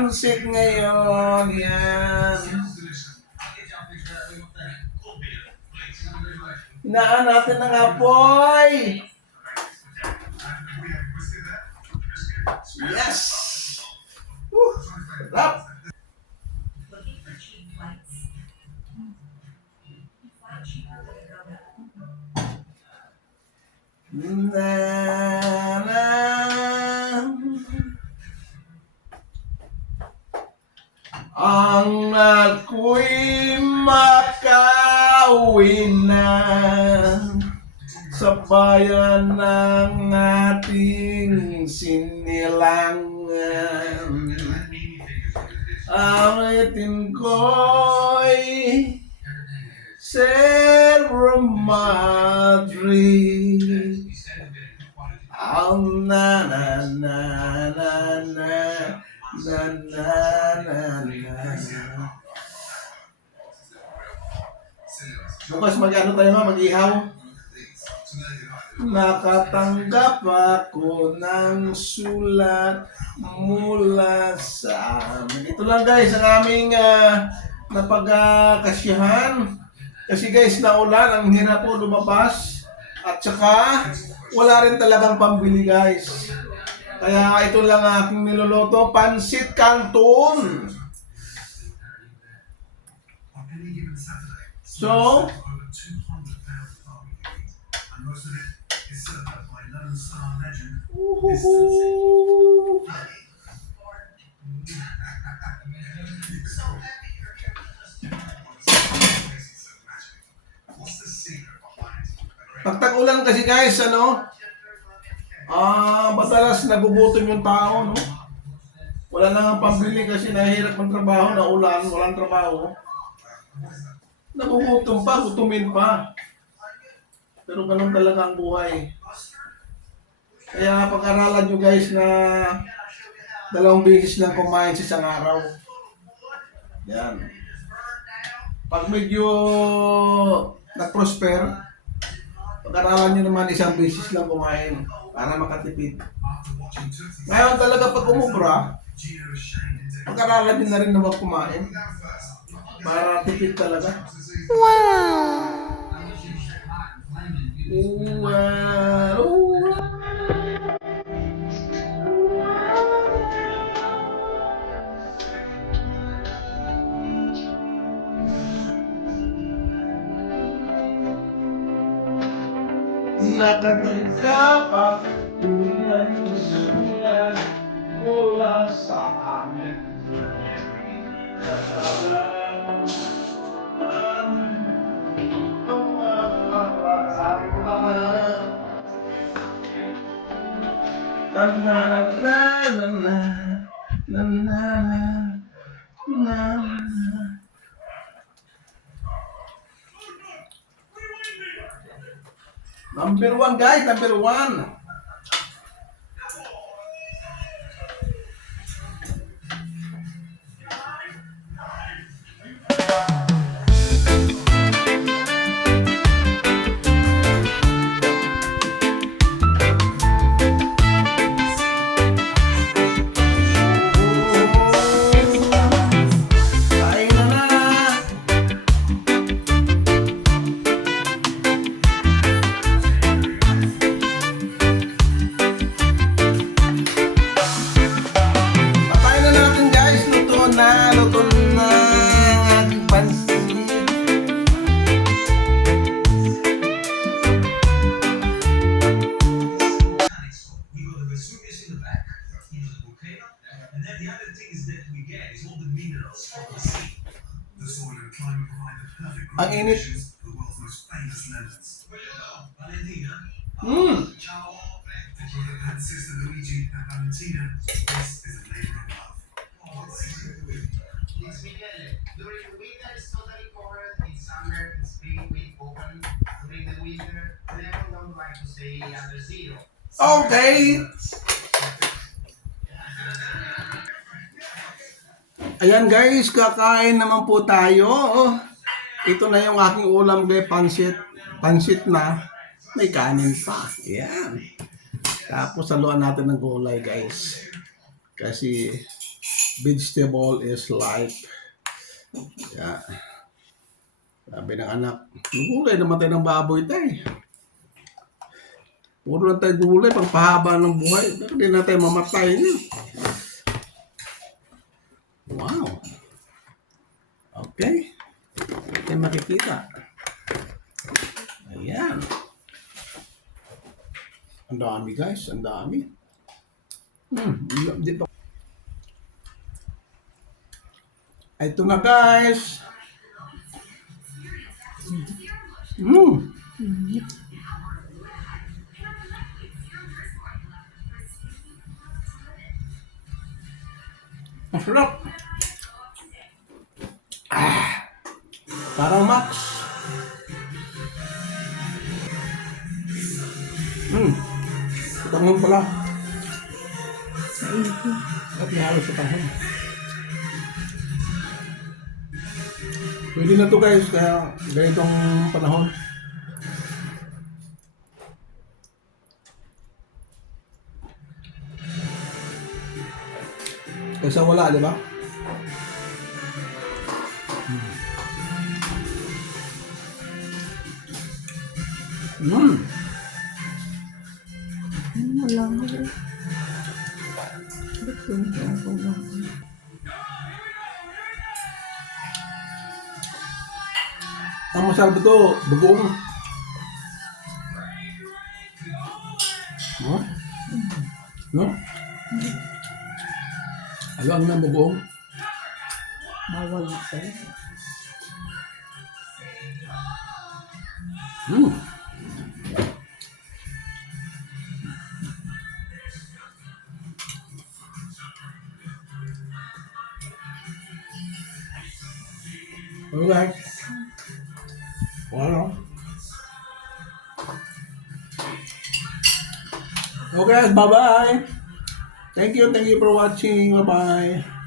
pansit ngayon. Yan. Hinaan natin ng apoy. Yes! Sarap! Ang ako'y makauwi na sa bayan ng ating sinilangan. Ang itim ko'y Sierra Madre. Ang na na na na na na na na na. Bukas mag-ano tayo mag-ihaw. Nakatanggap ako ng sulat mula sa amin. Ito lang guys ang aming napagkasyahan. Kasi guys naulan, ang hirap po lumabas. At saka wala rin talagang pambili guys. Kaya ito lang aking niluluto, pansit canton. So, pag tag-ulan kasi guys, madalas nagugutom yung tao, no? Wala na nga pambili kasi nahihirap ng trabaho, na ulan, walang trabaho. Nagugutom pa, gutumin pa. Pero ganun talaga ang buhay. Kaya pag-aralan nyo guys na 2 beses lang kumain sa isang araw. Yan. Pag medyo nag-prosper, pag-aralan nyo naman 1 beses lang kumain para makatipid. Ngayon talaga pag umubra, pag-aralan nyo na rin na kumain para tipid talaga. Wow! Nakatanggap ako ng sulat mula sa amin. Na na na na na na na. Number 1 guys, number 1. Ang init. Okay. Ayan guys, kakain naman po tayo. Ito na yung aking ulam kay pansit. Pansit na may kanin pa. Ayan. Tapos saluan natin ng gulay guys. Kasi Vegetable is life. Yeah. Sabi ng anak, gulay namatay ng baboy tayo. Puro lang tayo gulay, pagpahaba ng buhay. Pero hindi na tayo mamatay niya. Wow. Okay. Ito yung makikita. Ayan. Ang dami guys, ang dami. Di pa. Ito na guys. Masarap. Parang Max. Tanghon pala. At may halos sa tanghon. Pwede na to guys, kaya ganitong panahon. Kaysa wala, di ba? Wala mo rin. Ba't yun? Wala mo. Ang masarap ito, bagoong. No? No? Alam na bagoong. Bawal na sa'yo. Alright. Wow. Okay, bye-bye. Thank you for watching. Bye-bye.